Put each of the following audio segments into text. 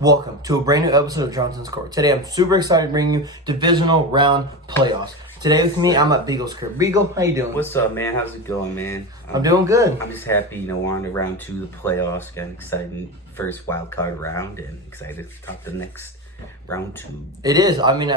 Welcome to a brand new episode of Johnson's Court. Today I'm super excited to bring you Divisional Round playoffs. Today with me, I'm at Beagle's crib. Beagle, how you doing? What's up, man? How's it going, man? I'm doing good. I'm just happy, we're on to round 2 of the playoffs. Got an exciting first wild card round and excited to talk the next round 2. It is. I mean,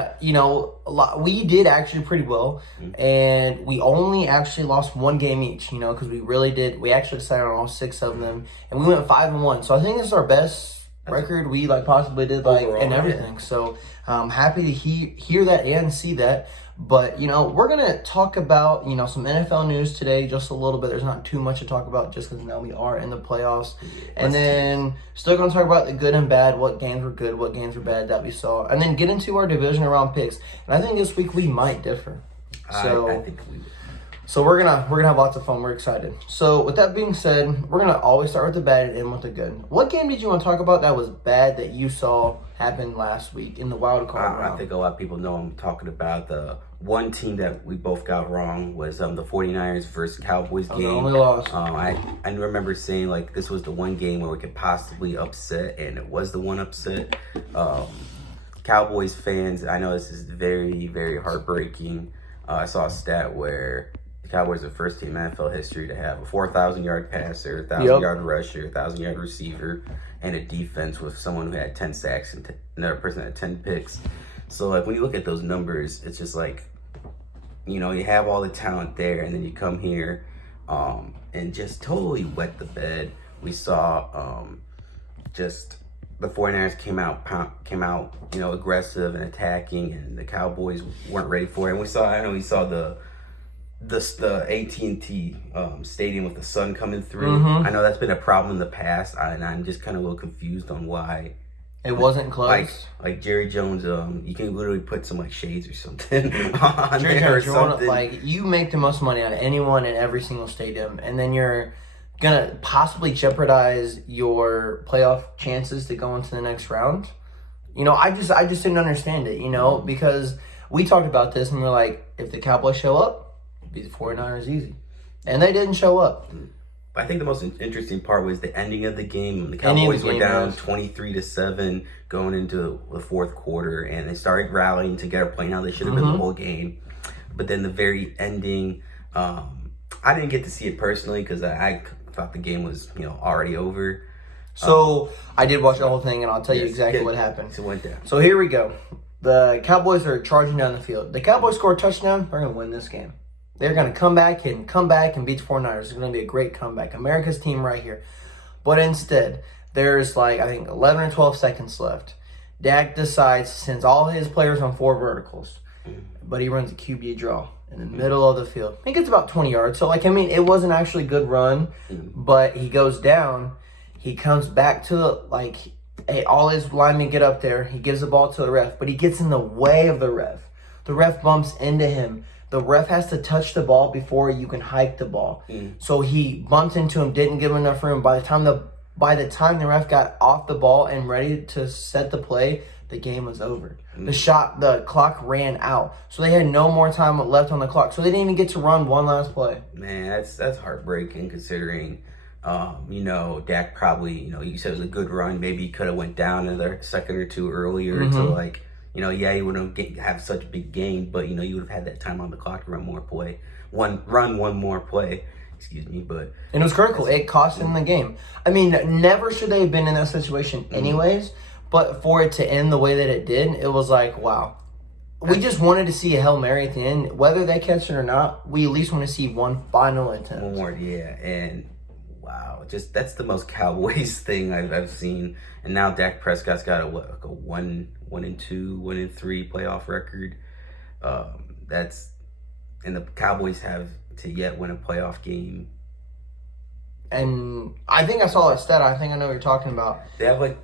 we did actually pretty well, and we only actually lost one game each, because we really did. We actually decided on all 6 of them, and we went 5-1. So I think this is our best record we possibly did overall, and everything. Yeah. So I'm happy to hear that and see that. But we're gonna talk about some NFL news today, just a little bit. There's not too much to talk about just because now we are in the playoffs, and then still gonna talk about the good and bad, what games were good, what games were bad that we saw, and then get into our division round picks. And I think this week we might differ. So I think we will. So we're gonna have lots of fun. We're excited. So with that being said, we're gonna always start with the bad and end with the good. What game did you want to talk about that was bad that you saw happen last week in the wild card round? I think a lot of people know I'm talking about. The one team that we both got wrong was the 49ers versus Cowboys game. The only loss. I remember saying this was the one game where we could possibly upset, and it was the one upset. Cowboys fans, I know this is very, very heartbreaking. I saw a stat where Cowboys are the first team in NFL history to have a 4,000-yard passer, 1,000-yard rusher, 1,000-yard receiver, and a defense with someone who had 10 sacks and another person had 10 picks. So, when you look at those numbers, it's just you have all the talent there, and then you come here and just totally wet the bed. We saw just the 49ers came out, aggressive and attacking, and the Cowboys weren't ready for it. And we saw the AT&T stadium with the sun coming through. Mm-hmm. I know that's been a problem in the past, and I'm just kind of a little confused on why it wasn't close. Like Jerry Jones, you can literally put some shades or something on Jerry there or Jones, something. You make the most money out of anyone in every single stadium, and then you're gonna possibly jeopardize your playoff chances to go into the next round. I just didn't understand it. Because we talked about this and we're like, if the Cowboys show up, beat the 49ers easy. And they didn't show up. I think the most interesting part was the ending of the game. The Cowboys were down 23-7 going into the fourth quarter, and they started rallying together, playing how they should have been the whole game. But then the very ending, I didn't get to see it personally because I thought the game was already over. So I did watch the whole thing, and I'll tell you exactly what happened. So it went down. So here we go. The Cowboys are charging down the field. The Cowboys score a touchdown. They're going to win this game. They're going to come back and beat the 49ers. It's going to be a great comeback. America's team right here. But instead, there's I think 11 or 12 seconds left. Dak decides to send all his players on 4 verticals. But he runs a QB draw in the middle of the field. He gets about 20 yards. So, it wasn't actually a good run. But he goes down. He comes back to all his linemen get up there. He gives the ball to the ref. But he gets in the way of the ref. The ref bumps into him. The ref has to touch the ball before you can hike the ball. So he bumped into him, didn't give him enough room. By the time the ref got off the ball and ready to set the play, the game was over. The clock ran out. So they had no more time left on the clock. So they didn't even get to run one last play. Man, that's heartbreaking considering Dak probably, you said it was a good run. Maybe he could have went down another second or two earlier to he wouldn't have such a big game, but you would have had that time on the clock to run one more play. Excuse me, but and it was critical. It cost them the game. Never should they have been in that situation, anyways. But for it to end the way that it did, it was wow. We just wanted to see a Hail Mary at the end, whether they catch it or not. We at least want to see one final attempt. One more, yeah, and wow, that's the most Cowboys thing I've seen. And now Dak Prescott's got a 1-2, 1-3 playoff record. And the Cowboys have to yet win a playoff game. And I think I saw that stat. I think I know what you're talking about. They have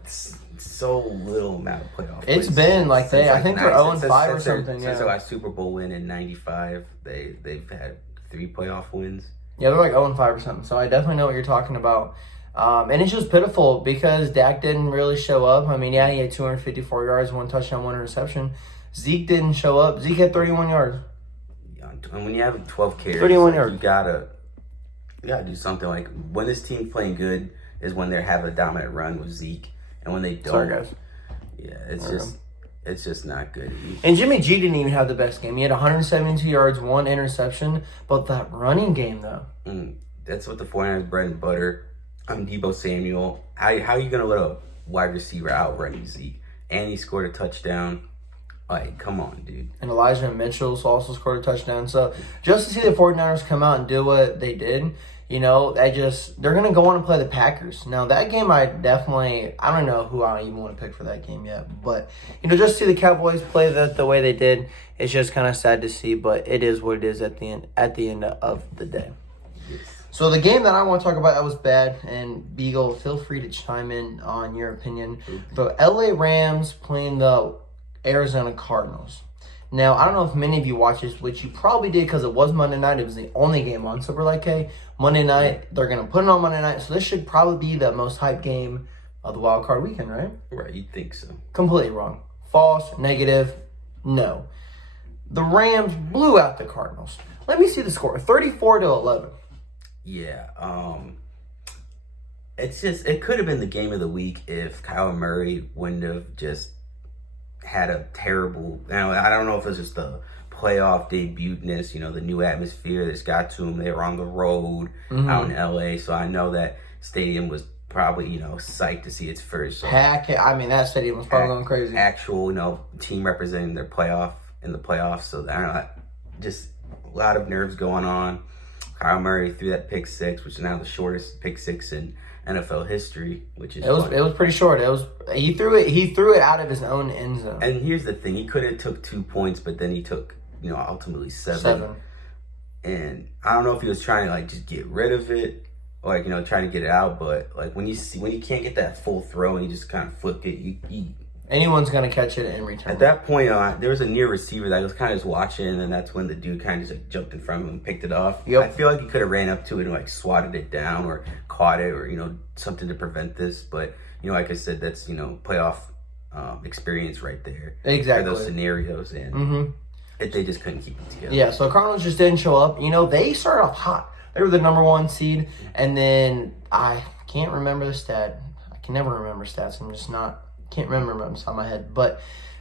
so little amount of playoff wins. It's been I think they're 0-5 or something. Since their last Super Bowl win in '95, they've had 3 playoff wins. Yeah, they're 0-5 or something. So I definitely know what you're talking about. And it's just pitiful because Dak didn't really show up. He had 254 yards, 1 touchdown, 1 interception. Zeke didn't show up. Zeke had 31 yards. And when you have 12 carries, 31 yards. You gotta do something. When this team's playing good is when they have a dominant run with Zeke. And when they don't, sorry guys, Yeah, it's just not good. And Jimmy G didn't even have the best game. He had 172 yards, 1 interception. But that running game, though. That's what the 49ers bread and butter. I'm Debo Samuel. How are you going to let a wide receiver outrun Zeke? And he scored a touchdown. Like, come on, dude. And Elijah Mitchell also scored a touchdown. So just to see the 49ers come out and do what they did, they're going to go on and play the Packers. Now, that game I don't know who I even want to pick for that game yet. But, just to see the Cowboys play the way they did, it's just kind of sad to see. But it is what it is at the end of the day. Yes. So the game that I want to talk about that was bad, and Beagle, feel free to chime in on your opinion. The LA Rams playing the Arizona Cardinals. Now, I don't know if many of you watched this, which you probably did because it was Monday night. It was the only game on Super Like K. Monday night, they're going to put it on Monday night, so this should probably be the most hyped game of the wild card weekend, right? Right, you'd think so. Completely wrong. False, negative, no. The Rams blew out the Cardinals. Let me see the score, 34-11. Yeah, it could have been the game of the week if Kyler Murray wouldn't have just had a terrible, I don't know if it was just the playoff debuteness, the new atmosphere that's got to them. They were on the road out in LA, so I know that stadium was probably, psyched to see its first. Heck, that stadium was probably going crazy. Actual, team representing their in the playoffs, so I don't know, just a lot of nerves going on. Kyle Murray threw that pick six, which is now the shortest pick six in NFL history, which is it was pretty short. He threw it out of his own end zone. And here's the thing: he could have took 2 points, but then he took ultimately 7. And I don't know if he was trying to just get rid of it or trying to get it out, but when you can't get that full throw and you just kind of flipped it, anyone's gonna catch it in return. At that point, there was a near receiver that was kind of just watching, and then that's when the dude kind of just jumped in front of him and picked it off. Yep. I feel like he could have ran up to it and swatted it down or caught it or something to prevent this. But like I said, that's playoff experience right there. Exactly. For those scenarios, and they just couldn't keep it together. Yeah. So Cardinals just didn't show up. They started off hot. They were the number 1 seed, and then I can't remember the stat. I can never remember stats. Can't remember them off my head, but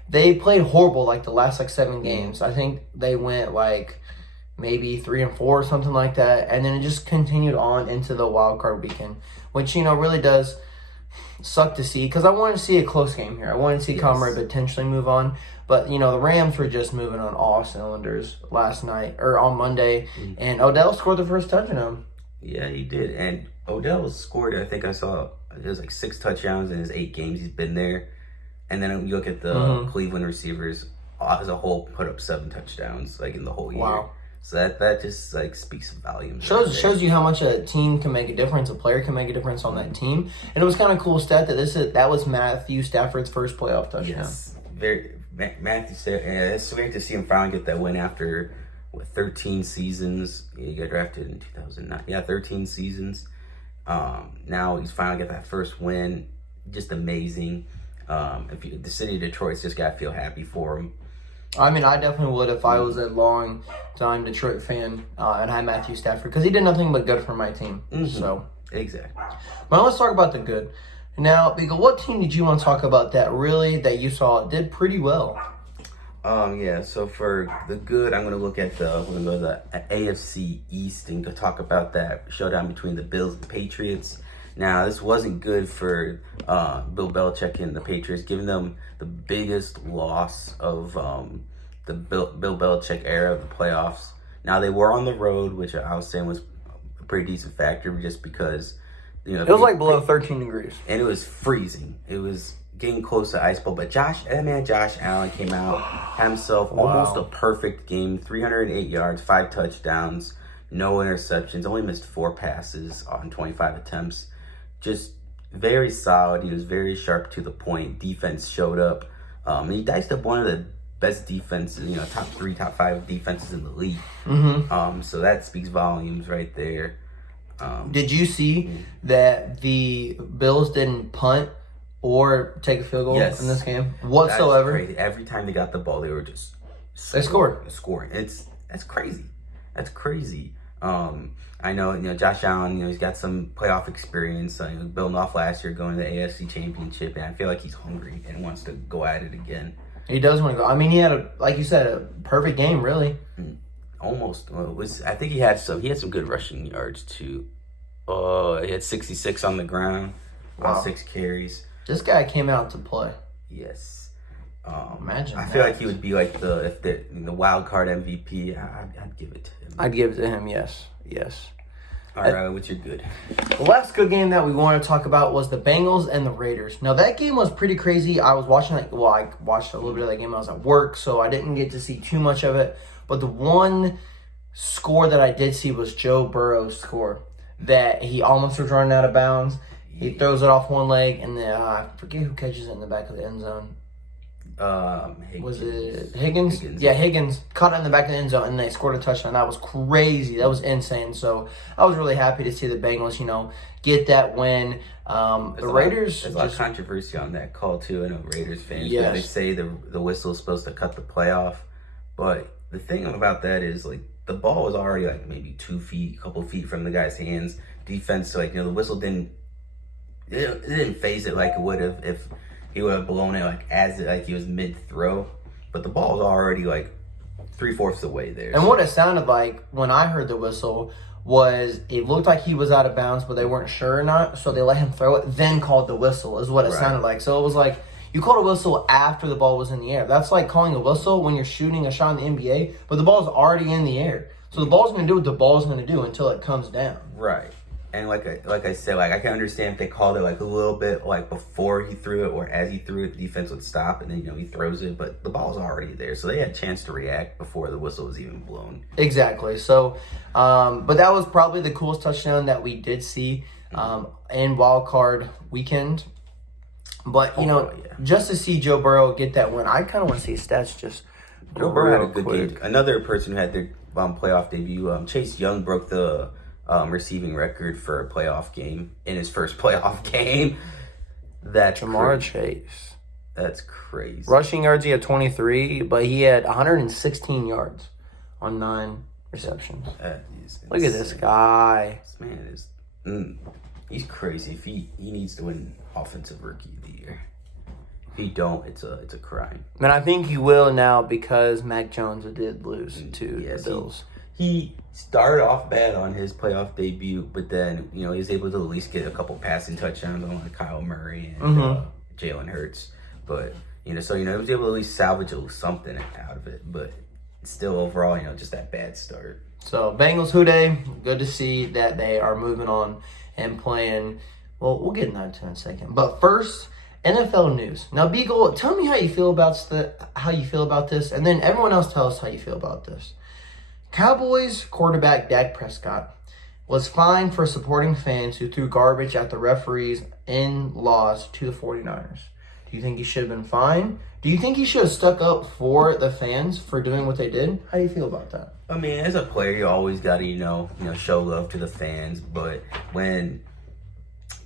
they played horrible the last 7 games. I think they went maybe 3-4 or something like that, and then it just continued on into the wild card weekend, which really does suck to see because I wanted to see a close game here. I wanted to see Conrad potentially move on, but the Rams were just moving on all cylinders last night or on Monday, and Odell scored the first touchdown. Yeah, he did, and Odell scored. I think I saw. It was 6 touchdowns in his 8 games he's been there. And then you look at the Cleveland receivers as a whole put up 7 touchdowns in the whole year. Wow. So that just speaks volumes. Shows you how much a team can make a difference, a player can make a difference on that team. And it was kind of cool stat that was Matthew Stafford's first playoff touchdown. Yes. Matthew Stafford. Yeah, it's weird to see him finally get that win after 13 seasons. Yeah, he got drafted in 2009. Yeah, 13 seasons. Now he's finally got that first win. Just amazing. The city of Detroit's just got to feel happy for him. I definitely would if I was a long-time Detroit fan and had Matthew Stafford because he did nothing but good for my team. So exactly. But let's talk about the good. Now, Beagle, what team did you want to talk about that you saw did pretty well? Yeah, so for the good, I'm going to look at the AFC East and go talk about that showdown between the Bills and the Patriots. Now, this wasn't good for Bill Belichick and the Patriots, giving them the biggest loss of the Bill Belichick era of the playoffs. Now, they were on the road, which I was saying was a pretty decent factor just because, it was below 13 degrees. And it was freezing. It was getting close to ice bowl, but Josh Allen came out, had himself almost a perfect game, 308 yards, 5 touchdowns, no interceptions, only missed 4 passes on 25 attempts. Just very solid. He was very sharp to the point. Defense showed up. He diced up one of the best defenses, top 3, top 5 defenses in the league. So that speaks volumes right there. Did you see that the Bills didn't punt or take a field goal in this game whatsoever? That's crazy. Every time they got the ball, they were just scoring. That's crazy. That's crazy. I know, Josh Allen, he's got some playoff experience, building off last year, going to the AFC Championship, and I feel like he's hungry and wants to go at it again. He does want to go. I mean, he had like you said, a perfect game, really. Almost. I think he had some good rushing yards too. He had 66 on the ground, Wow. 6 carries. This guy came out to play. Yes. Imagine. I feel like he would be like the wild card MVP. I'd give it to him. I'd give it to him. Yes. All right, what's your good? The last good game that we want to talk about was the Bengals and the Raiders. Now, that game was pretty crazy. I was watching I watched a little bit of that game. I was at work, so I didn't get to see too much of it. But the one score that I did see was Joe Burrow's score. That he almost was running out of bounds. He throws it off one leg, and then I forget who catches it in the back of the end zone. Higgins. Was it Higgins? Yeah, Higgins caught it in the back of the end zone, and they scored a touchdown. That was crazy. That was insane. So I was really happy to see the Bengals, get that win. The Raiders. There's a lot of controversy on that call too. I know Raiders fans. Yes. They say the whistle is supposed to cut the playoff, but the thing about that is the ball was already maybe 2 feet, a couple feet from the guy's hands. Defense, the whistle didn't phase it like it would have if he would have blown it as he was mid throw, but the ball was already 3/4 away there. And what it sounded like when I heard the whistle was it looked like he was out of bounds, but they weren't sure or not, so they let him throw it, then called the whistle, is what it sounded like. So it was like you called a whistle after the ball was in the air. That's like calling a whistle when you're shooting a shot in the NBA, but the ball's already in the air. So the ball's going to do what the ball's going to do until it comes down. Right. And like I said, I can understand if they called it a little bit before he threw it or as he threw it, the defense would stop and then he throws it, but the ball's already there, so they had a chance to react before the whistle was even blown. Exactly. So, but that was probably the coolest touchdown that we did see in wild card weekend. But just to see Joe Burrow get that win, I kind of want to see his stats just. Joe Burrow had a good game. Another person who had their playoff debut, Chase Young broke the receiving record for a playoff game in his first playoff game. That's Jamar crazy. Chase. That's crazy. Rushing yards, he had 23, but he had 116 yards on 9 receptions. Look at this guy. This man is, he's crazy. If he needs to win Offensive Rookie of the Year. If he don't, it's a crime. And I think he will now because Mac Jones did lose to the Bills. He started off bad on his playoff debut, but then, he was able to at least get a couple passing touchdowns on Kyle Murray and Jalen Hurts. But, so, he was able to at least salvage something out of it. But still, overall, just that bad start. So, Bengals Houday, good to see that they are moving on and playing. Well, we'll get into that in a second. But first, NFL news. Now, Beagle, tell me how you feel about this, and then everyone else tell us how you feel about this. Cowboys quarterback Dak Prescott was fined for supporting fans who threw garbage at the referees in loss to the 49ers. Do you think he should have been fined? Do you think he should have stuck up for the fans for doing what they did? How do you feel about that? I mean, as a player, you always got to, show love to the fans. But when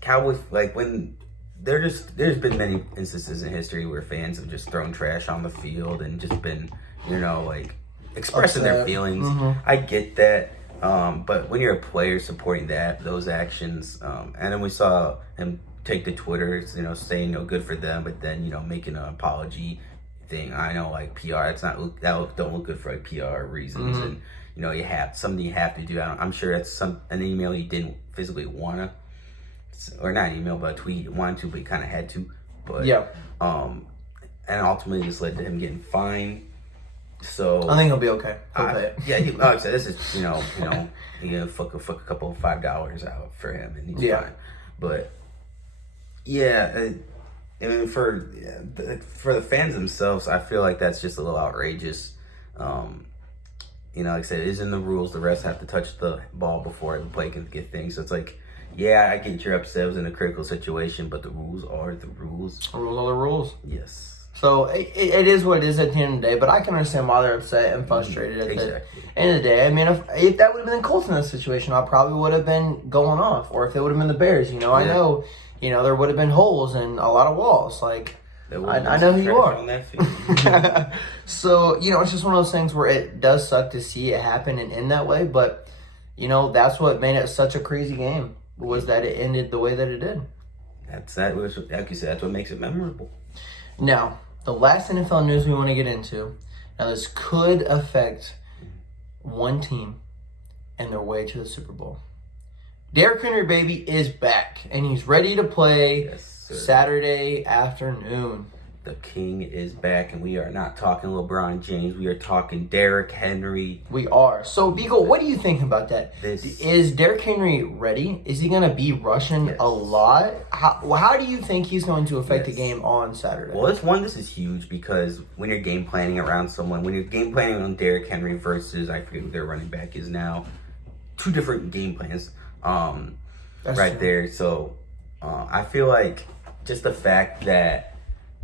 Cowboys, when there's been many instances in history where fans have just thrown trash on the field and just been, expressing their feelings. I get that. But when you're a player supporting those actions, and then we saw him take to Twitter, saying, good for them, but then, making an apology thing. I know, PR, that don't look good for PR reasons. And, you have something you have to do. I'm sure that's an email you didn't physically want to, or not an email, but a tweet you wanted to, but you kind of had to. But, and ultimately this led to him getting fined. So I think he'll be okay. He'll pay it. Yeah, like I said, this is you gonna fuck a couple of $5 out for him, and he's fine. But I mean, for the fans themselves, I feel like that's just a little outrageous. Like I said, it is in the rules. The refs have to touch the ball before the play can get things. So it's I get you're upset. It was in a critical situation, but the rules are the rules. The rules are the rules. Yes. So it is what it is at the end of the day, but I can understand why they're upset and frustrated at the end of the day. I mean, if that would have been the Colts in this situation, I probably would have been going off. Or if it would have been the Bears, I know, there would have been holes and a lot of walls. I know who you are. So, it's just one of those things where it does suck to see it happen and end that way. But, that's what made it such a crazy game, was that it ended the way that it did. That was, like you said, that's what makes it memorable. Now, the last NFL news we want to get into. Now, this could affect one team and their way to the Super Bowl. Derrick Henry, baby, is back, and he's ready to play Saturday afternoon. The king is back, and we are not talking LeBron James. We are talking Derrick Henry. We are. So, Beagle, what do you think about that? Is Derrick Henry ready? Is he going to be rushing a lot? How do you think he's going to affect the game on Saturday? Well, this is huge because when you're game planning around someone, when you're game planning on Derrick Henry versus, I forget who their running back is now, two different game plans right there. So, I feel like just the fact that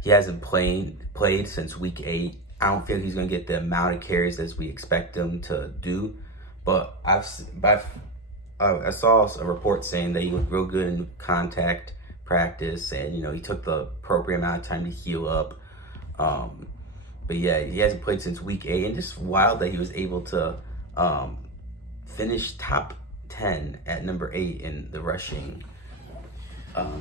he hasn't played since week 8. I don't feel he's going to get the amount of carries as we expect him to do. But I saw a report saying that he looked real good in contact practice, and he took the appropriate amount of time to heal up. But yeah, he hasn't played since week 8, and just wild that he was able to finish top 10 at number 8 in the rushing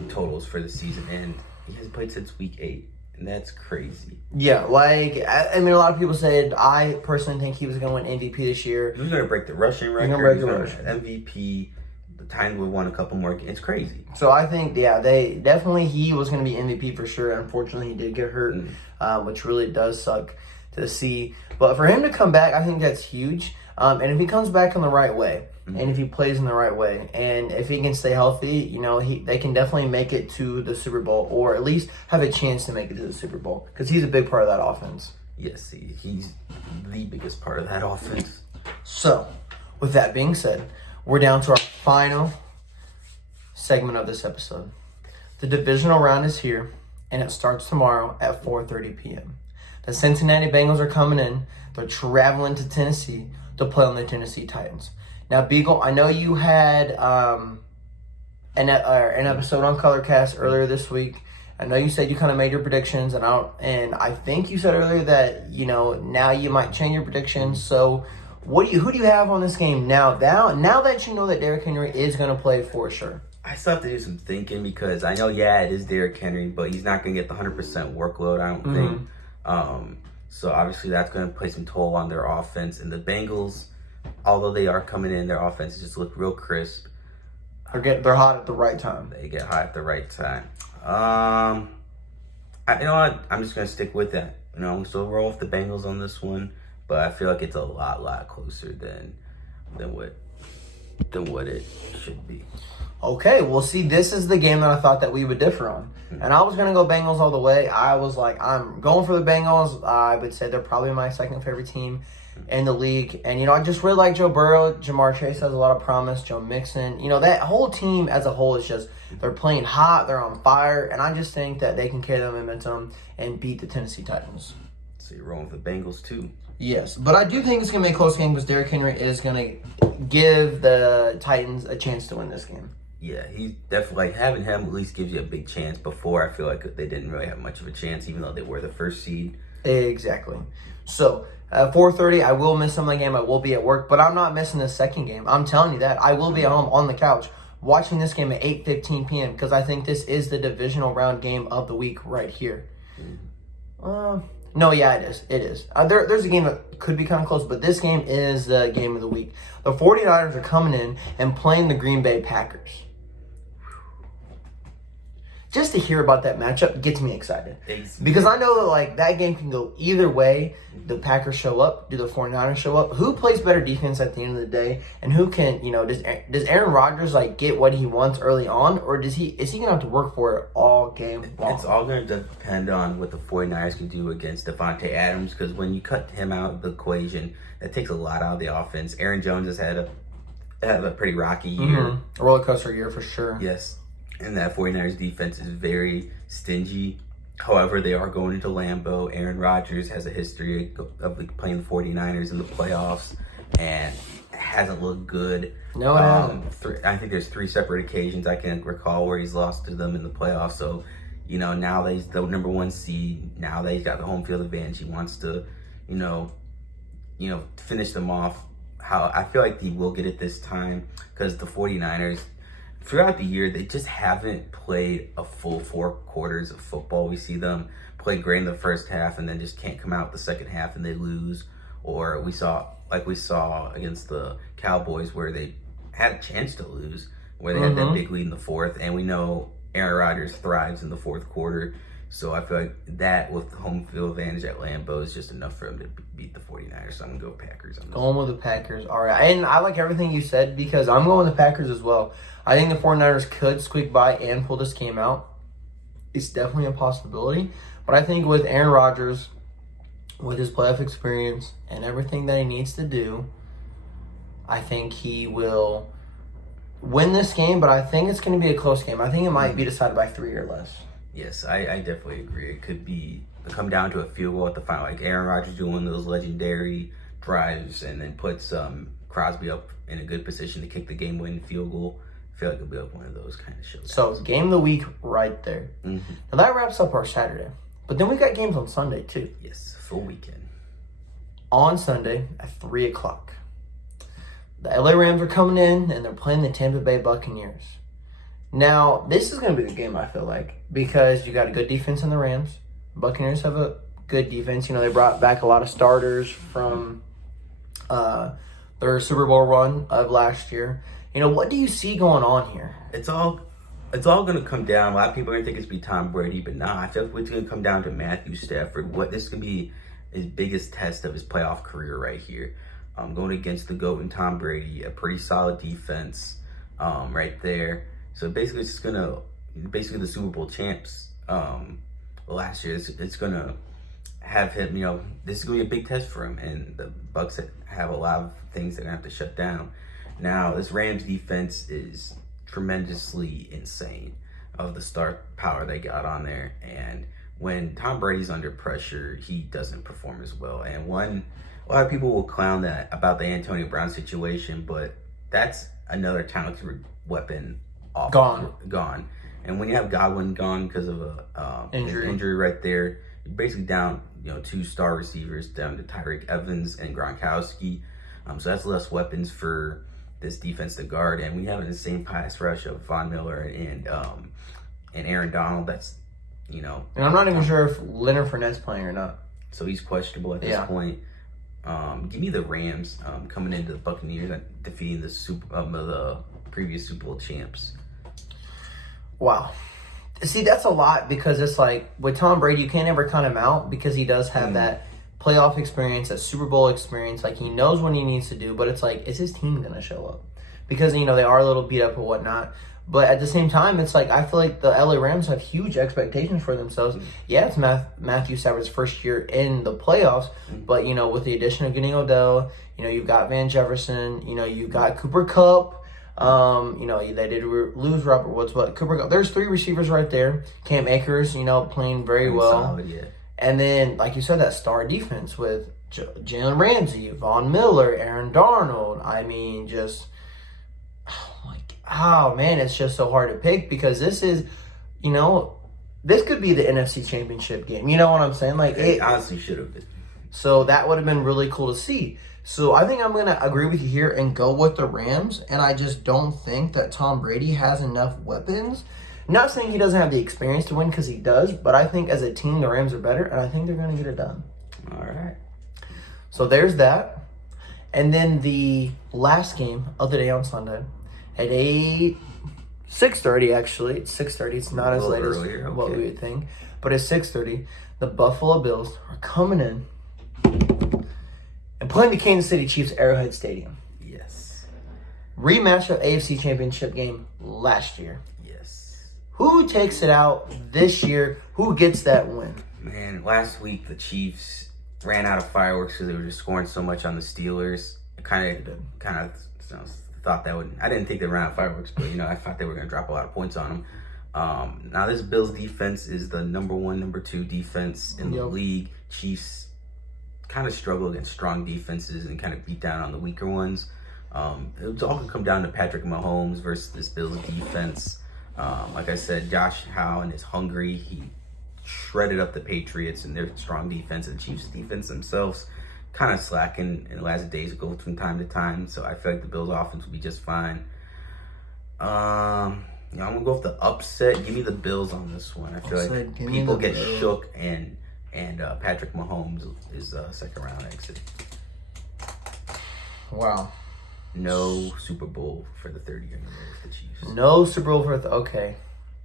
totals for the season, and he hasn't played since week 8. And that's crazy. Yeah, a lot of people said, I personally think he was going to win MVP this year. He was going to break the rushing record. He's going to break the MVP. The time we won a couple more. It's crazy. So I think, he was going to be MVP for sure. Unfortunately, he did get hurt, which really does suck to see. But for him to come back, I think that's huge. And if he comes back in the right way, and if he plays in the right way, and if he can stay healthy, they can definitely make it to the Super Bowl, or at least have a chance to make it to the Super Bowl, because he's a big part of that offense. Yes, he's the biggest part of that offense. So, with that being said, we're down to our final segment of this episode. The Divisional Round is here, and it starts tomorrow at 4:30 p.m. The Cincinnati Bengals are coming in. They're traveling to Tennessee to play on the Tennessee Titans. Now, Beagle, I know you had an episode on Colorcast earlier this week. I know you said you kind of made your predictions, and I think you said earlier that now you might change your predictions. So, who do you have on this game now? Now that you know that Derrick Henry is going to play for sure. I still have to do some thinking, because I know, it is Derrick Henry, but he's not going to get the 100% workload, I don't think. So obviously that's going to play some toll on their offense. And the Bengals, although they are coming in, their offense just look real crisp. They're hot at the right time. They get hot at the right time. You know what? I'm just going to stick with that. I'm still roll with the Bengals on this one, but I feel like it's a lot closer than what it should be. Okay, well, see, this is the game that I thought that we would differ on. And I was going to go Bengals all the way. I was like, I'm going for the Bengals. I would say they're probably my second favorite team in the league. And, I just really like Joe Burrow. Jamar Chase has a lot of promise. Joe Mixon. That whole team as a whole is just, they're playing hot. They're on fire. And I just think that they can carry the momentum and beat the Tennessee Titans. So you're rolling with the Bengals, too? Yes, but I do think it's going to be a close game, because Derrick Henry is going to give the Titans a chance to win this game. Yeah, he's definitely, having him at least gives you a big chance. Before, I feel like they didn't really have much of a chance, even though they were the first seed. Exactly. So, 4:30, I will miss some of the game. I will be at work, but I'm not missing the second game. I'm telling you that. I will be at home on the couch watching this game at 8:15 p.m. because I think this is the divisional round game of the week right here. No, yeah, it is. It is. There's a game that could be kind of close, but this game is the game of the week. The 49ers are coming in and playing the Green Bay Packers. Just to hear about that matchup gets me excited. Because I know that that game can go either way. The Packers show up. Do the 49ers show up? Who plays better defense at the end of the day? And who can, does Aaron Rodgers get what he wants early on? Or is he going to have to work for it all game long? It's all going to depend on what the 49ers can do against Devontae Adams. Because when you cut him out of the equation, that takes a lot out of the offense. Aaron Jones has had a pretty rocky year. A roller coaster year for sure. Yes. And that 49ers defense is very stingy. However, they are going into Lambeau. Aaron Rodgers has a history of playing the 49ers in the playoffs and hasn't looked good. No, it hasn't. I think there's 3 separate occasions I can recall where he's lost to them in the playoffs. So, now that he's the number 1 seed, now that he's got the home field advantage, he wants to, finish them off. how I feel like they will get it this time, because the 49ers, throughout the year, they just haven't played a full 4 quarters of football. We see them play great in the first half and then just can't come out the second half and they lose. Or we saw against the Cowboys, where they had a chance to lose, where they had that big lead in the fourth. And we know Aaron Rodgers thrives in the fourth quarter. So I feel like that, with the home field advantage at Lambeau, is just enough for them to beat the 49ers. So I'm going to go Packers. Going with the Packers. All right. And I like everything you said, because I'm going with the Packers as well. I think the 49ers could squeak by and pull this game out. It's definitely a possibility. But I think with Aaron Rodgers, with his playoff experience and everything that he needs to do, I think he will win this game. But I think it's going to be a close game. I think it might be decided by 3 or less. Yes, I definitely agree. It could come down to a field goal at the final, like Aaron Rodgers doing one of those legendary drives and then puts Crosby up in a good position to kick the game-winning field goal. I feel like it'll be up one of those kind of shows. So, game of the week right there. Now, that wraps up our Saturday. But then we got games on Sunday, too. Yes, full weekend. On Sunday at 3 o'clock, the LA Rams are coming in, and they're playing the Tampa Bay Buccaneers. Now, this is going to be the game, I feel like, because you got a good defense in the Rams. Buccaneers have a good defense. You know, they brought back a lot of starters from their Super Bowl run of last year. You know, what do you see going on here? It's all going to come down. A lot of people are going to think it's going to be Tom Brady, but nah, I feel like it's going to come down to Matthew Stafford. This is going to be his biggest test of his playoff career right here. Going against the GOAT and Tom Brady, a pretty solid defense right there. So basically, it's going to the Super Bowl champs last year. It's going to have him. You know, this is going to be a big test for him, and the Bucs have a lot of things they're going to have to shut down. Now, this Rams defense is tremendously insane of the star power they got on there, and when Tom Brady's under pressure, he doesn't perform as well. And a lot of people will clown that about the Antonio Brown situation, but that's another talented weapon gone. And when you have Godwin gone because of a injury right there, you're basically down 2 star receivers, down to Tyreek Evans and Gronkowski. So that's less weapons for this defense to guard. And we have in the same pass rush of Von Miller and Aaron Donald. That's and I'm not even sure if Leonard Fournette's playing or not. So he's questionable at this point. Give me the Rams coming into the Buccaneers and defeating the previous Super Bowl champs. Wow. See, that's a lot, because it's like with Tom Brady, you can't ever count him out, because he does have that playoff experience, that Super Bowl experience. Like, he knows what he needs to do, but it's like, is his team going to show up? Because, they are a little beat up or whatnot. But at the same time, it's like, I feel like the LA Rams have huge expectations for themselves. Yeah, it's Matthew Stafford's first year in the playoffs, but, with the addition of getting Odell, you've got Van Jefferson, you've got Cooper Kupp. They did lose Robert Woods, but Cooper Kupp. There's 3 receivers right there. Cam Akers, playing very well. Solid, yeah. And then, like you said, that star defense with Jalen Ramsey, Von Miller, Aaron Darnold. I mean, man, it's just so hard to pick, because this is, this could be the NFC Championship game. You know what I'm saying? Like, it honestly should have been. So that would have been really cool to see. So I think I'm going to agree with you here and go with the Rams. And I just don't think that Tom Brady has enough weapons. Not saying he doesn't have the experience to win, because he does. But I think as a team, the Rams are better. And I think they're going to get it done. All right. So there's that. And then the last game of the day on Sunday at 6:30, actually. It's 6:30. It's not as late as what we would think. But at 6:30, the Buffalo Bills are coming in and playing the Kansas City Chiefs Arrowhead Stadium. Yes. Rematch of AFC Championship game last year. Yes. Who takes it out this year? Who gets that win? Man, last week the Chiefs ran out of fireworks because they were just scoring so much on the Steelers. I kind of thought that would. I didn't think they ran out of fireworks, but I thought they were going to drop a lot of points on them. Now this Bills defense is the number 1, number 2 defense in the league. Chiefs kind of struggle against strong defenses and kind of beat down on the weaker ones. It's all going to come down to Patrick Mahomes versus this Bills defense. Like I said, Josh Allen is hungry. He shredded up the Patriots and their strong defense, and the Chiefs defense themselves kind of slacking in the last days ago from time to time. So I feel like the Bills offense will be just fine. I'm gonna go with the upset. Give me the Bills on this one. I feel like people get shook, and Patrick Mahomes is a second round exit. Wow. No Super Bowl for the third year in a row with the Chiefs. No Super Bowl for okay.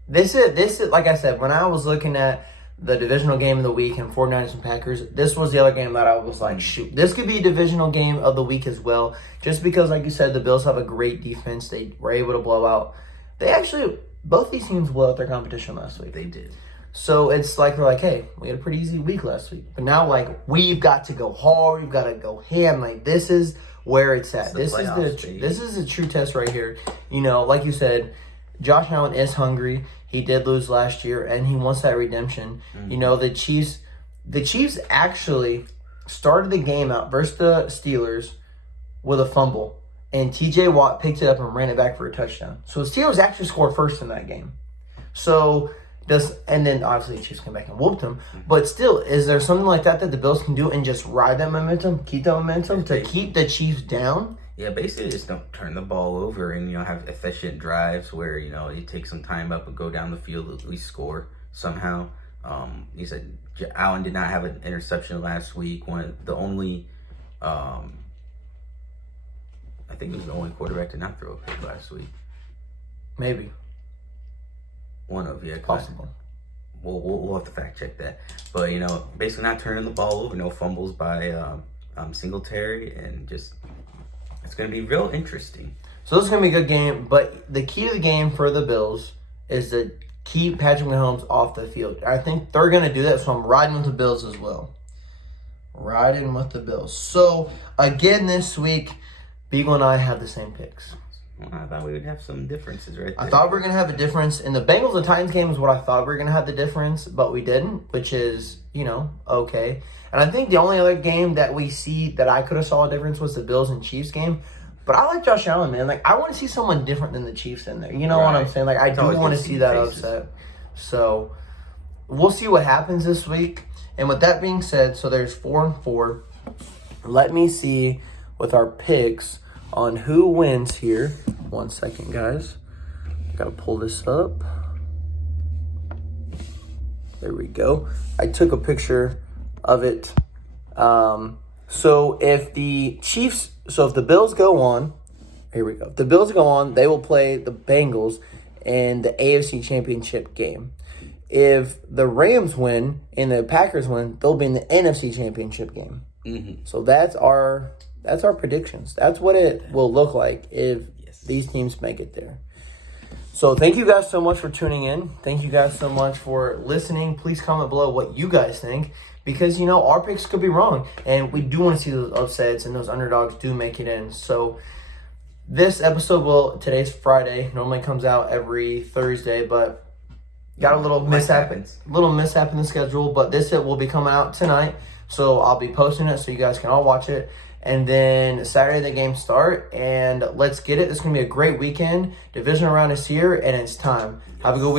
This is like I said, when I was looking at the divisional game of the week and 49ers and Packers, this was the other game that I was like, shoot, this could be a divisional game of the week as well. Just because, like you said, the Bills have a great defense. They were able to blow out. Both these teams blew out their competition last week. They did. So it's like they're like, hey, we had a pretty easy week last week. But now, like, we've got to go hard. We've got to go ham. Like, this is where it's at. This is a true test right here. You know, like you said, Josh Allen is hungry. He did lose last year, and he wants that redemption. Mm-hmm. You know, the Chiefs actually started the game out versus the Steelers with a fumble. And T.J. Watt picked it up and ran it back for a touchdown. So the Steelers actually scored first in that game. And then obviously the Chiefs came back and whooped them. But still, is there something like that the Bills can do and just ride that momentum, keep that momentum to keep the Chiefs down? Yeah, basically just don't turn the ball over and, have efficient drives where, you take some time up and go down the field, at least score somehow. You said Allen did not have an interception last week. I think he was the only quarterback to not throw a pick last week. Maybe. Possible. We'll have to fact check that. But, basically not turning the ball over, no fumbles by Singletary, and just it's going to be real interesting. So this is going to be a good game, but the key to the game for the Bills is to keep Patrick Mahomes off the field. I think they're going to do that, so I'm riding with the Bills as well. Riding with the Bills. So, again this week, Beagle and I have the same picks. Well, I thought we would have some differences right there. I thought we were going to have a difference. In the Bengals and Titans game is what I thought we were going to have the difference, but we didn't, which is, okay. And I think the only other game that we see that I could have saw a difference was the Bills and Chiefs game. But I like Josh Allen, man. Like, I want to see someone different than the Chiefs in there. You know what I'm saying? Like, I do want to see that upset. So, we'll see what happens this week. And with that being said, so there's 4-4. Let me see with our picks on who wins here. 1 second, guys. Gotta pull this up. There we go. I took a picture of it. So if the Bills go on, here we go. If the Bills go on, they will play the Bengals in the AFC Championship game. If the Rams win and the Packers win, they'll be in the NFC Championship game. Mm-hmm. So that's our predictions. That's what it will look like if these teams make it there. So thank you guys so much for tuning in. Thank you guys so much for listening. Please comment below what you guys think, because our picks could be wrong, and we do want to see those upsets and those underdogs do make it in. So this episode today's Friday, normally comes out every Thursday, but got a little mishap in the schedule. But this will be coming out tonight, so I'll be posting it so you guys can all watch it. And then Saturday, the games start, and let's get it. It's going to be a great weekend. Divisional round is here, and it's time. Have a good week.